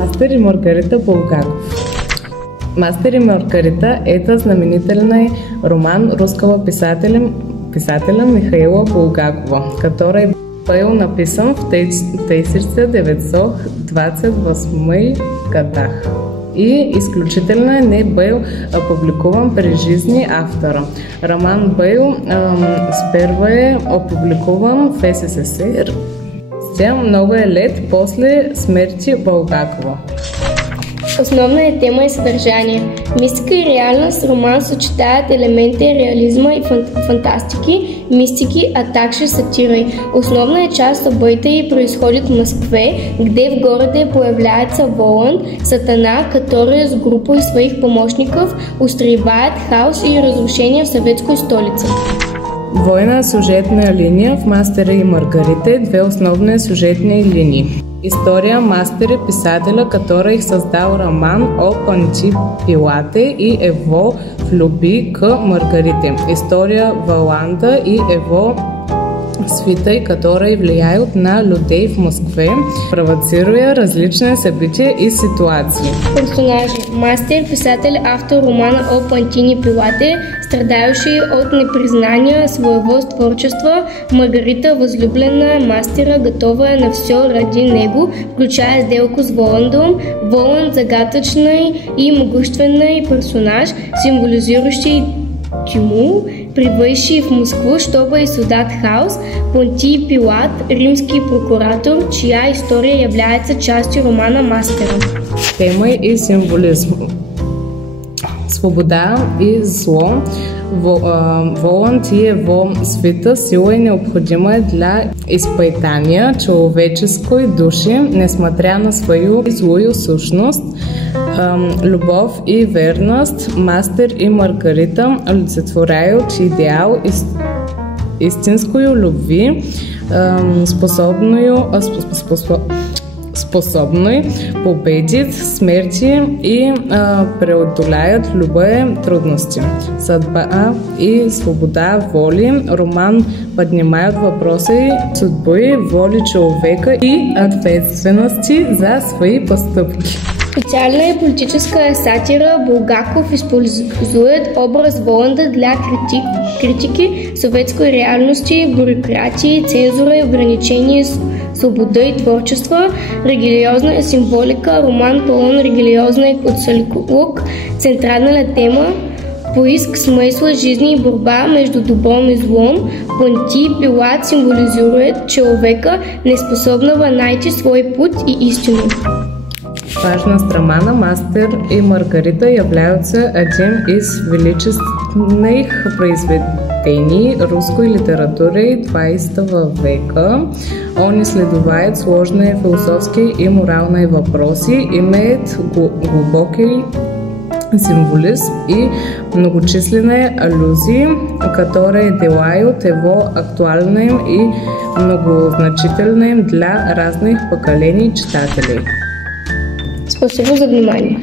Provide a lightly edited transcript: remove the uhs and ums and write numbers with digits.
Мастер и Маргарита Булгаков. «Мастер и Маргарита» – это знаменательный роман русского писателя Михаила Булгакова, который был написан в 1928 годах и исключительно не был опубликован при жизни автора. Роман был впервые опубликован в СССР много лет после смерти Булгакова. Основна тема и съдържание. Мистика и реалност. Роман съчетаят елементи реализма и фантастики, мистики, а также сатирой. Основна част събытий происходит в Москве, где в городе появляется Воланд, сатана, который с группой своих помощников устроивает хаос и разрушение в советской столице. Двойна сюжетна линия в «Мастера и Маргарите», две основни сюжетни линии. История мастера писателя, который создал роман о Понтий Пилате и его любви к Маргарите. История Воланда и его свиты, которые влияют на людей в Москве, провоцируя различные события и ситуации. Персонажи. Мастер, писатель, автор романа о Понтий Пилате, страдающий от непризнания своего творчества. Маргарита, възлюбленная мастера, готовая на все ради него, включая сделку с Воландом. Воланд, загадъчный и могущественный персонаж, символизирующий тьму, прибывший в Москву, чтобы создать хаос. Понтий Пилат, римский прокуратор, чья история является частью романа «Мастера». Темы и символизм. Свобода и зло. Воланд и его свита сила е необходима для изпитания човеческой души, несмотря на свою злую сущност. Любов и верност. Мастер и Маргарита олицетворяют идеал истинской любви, способной победить смерти и преодолеят любые трудности. Съдба и свобода воли. Роман поднимает вопросы судьбы, воли човека и ответственности за свои постъпки. Социальна и политическа сатира. Булгаков използвает образ Воланда для критики съветской реальности, бюрократии, цензура и ограничение свобода и творчество. Религиозна символика. Роман пълен религиозна отсалик. Центральна тема. Поиск смисъла жизни и борба между добром и злом. Понтий Пилат символизирует човека, неспособного найти свой путь и истину. Важность романа «Мастер и Маргарита» является одним из величественных произведений русской литературы XX века. Он исследует сложные философские и моральные вопросы, имеет глубокий символизм и многочисленные аллюзии, которые делают его актуальным и многозначительным для разных поколений читателей. Спасибо за внимание.